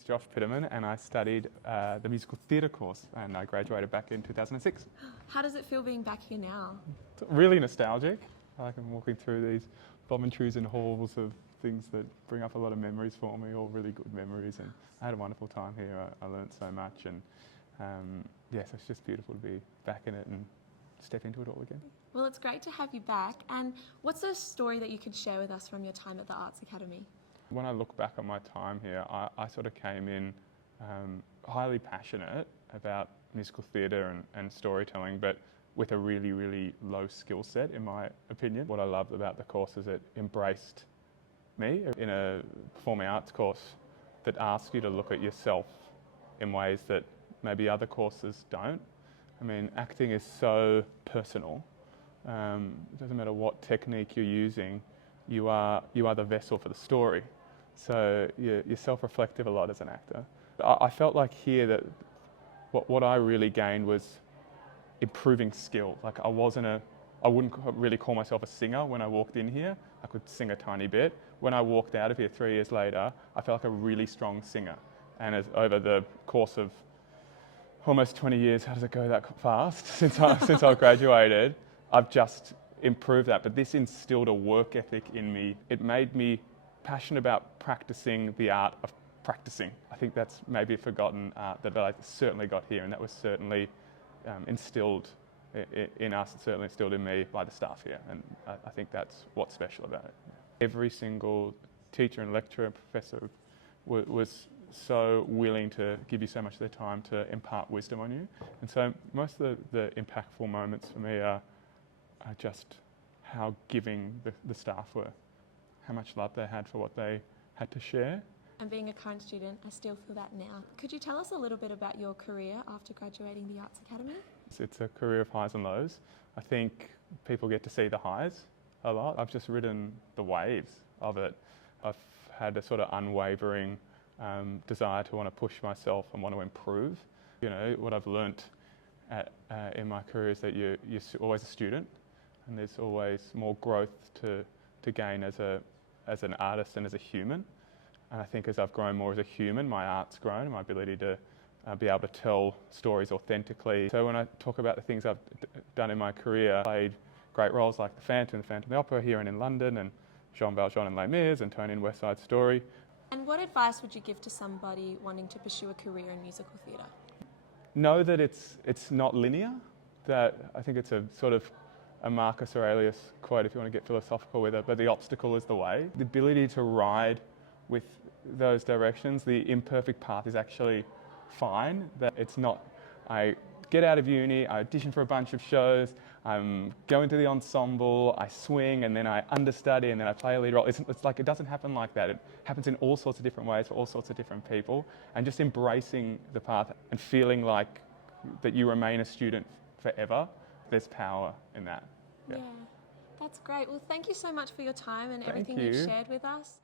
is Josh Piterman and I studied the musical theatre course and I graduated back in 2006. How does it feel being back here now? It's really nostalgic. I'm walking through these bombing and halls of things that bring up a lot of memories for me, all really good memories, and I had a wonderful time here. I learnt so much, and yes, it's just beautiful to be back in it and step into it all again. Well, it's great to have you back. And what's a story that you could share with us from your time at the Arts Academy? When I look back on my time here, I sort of came in highly passionate about musical theatre and storytelling, but with a really, really low skill set, in my opinion. What I loved about the course is it embraced me in a performing arts course that asks you to look at yourself in ways that maybe other courses don't. I mean, acting is so personal. It doesn't matter what technique you're using, you are the vessel for the story. So you're self-reflective a lot as an actor. I felt like here that what I really gained was improving skill. Like I wouldn't really call myself a singer when I walked in here. I could sing a tiny bit. When I walked out of here 3 years later, I felt like a really strong singer. And over the course of almost 20 years, how does it go that fast, since I graduated, I've just improved that. But this instilled a work ethic in me. It made me passionate about practicing the art of practicing. I think that's maybe a forgotten art that I certainly got here, and that was certainly instilled in us, certainly instilled in me by the staff here, and I think that's what's special about it. Every single teacher and lecturer and professor was so willing to give you so much of their time to impart wisdom on you, and so most of the impactful moments for me are just how giving the staff were, how much love they had for what they had to share. And being a current student, I still feel that now. Could you tell us a little bit about your career after graduating the Arts Academy? It's a career of highs and lows. I think people get to see the highs a lot. I've just ridden the waves of it. I've had a sort of unwavering desire to want to push myself and want to improve. You know, what I've learnt in my career is that you're always a student, and there's always more growth to gain as an artist and as a human. And I think as I've grown more as a human, my art's grown and my ability to be able to tell stories authentically. So when I talk about the things I've done in my career, I played great roles like the Phantom of the Opera here and in London, and Jean Valjean in Les Mis, and Tony in West Side Story. And what advice would you give to somebody wanting to pursue a career in musical theatre? Know that it's not linear. That I think it's a sort of a Marcus Aurelius quote, if you want to get philosophical with it, but the obstacle is the way. The ability to ride with those directions, the imperfect path is actually fine. That it's not, I get out of uni, I audition for a bunch of shows, I'm going to the ensemble, I swing, and then I understudy, and then I play a lead role. It's like, it doesn't happen like that. It happens in all sorts of different ways for all sorts of different people, and just embracing the path and feeling like that you remain a student forever, there's power in that. Yeah, that's great. Well, thank you so much for your time and Thank everything you. you've shared with us.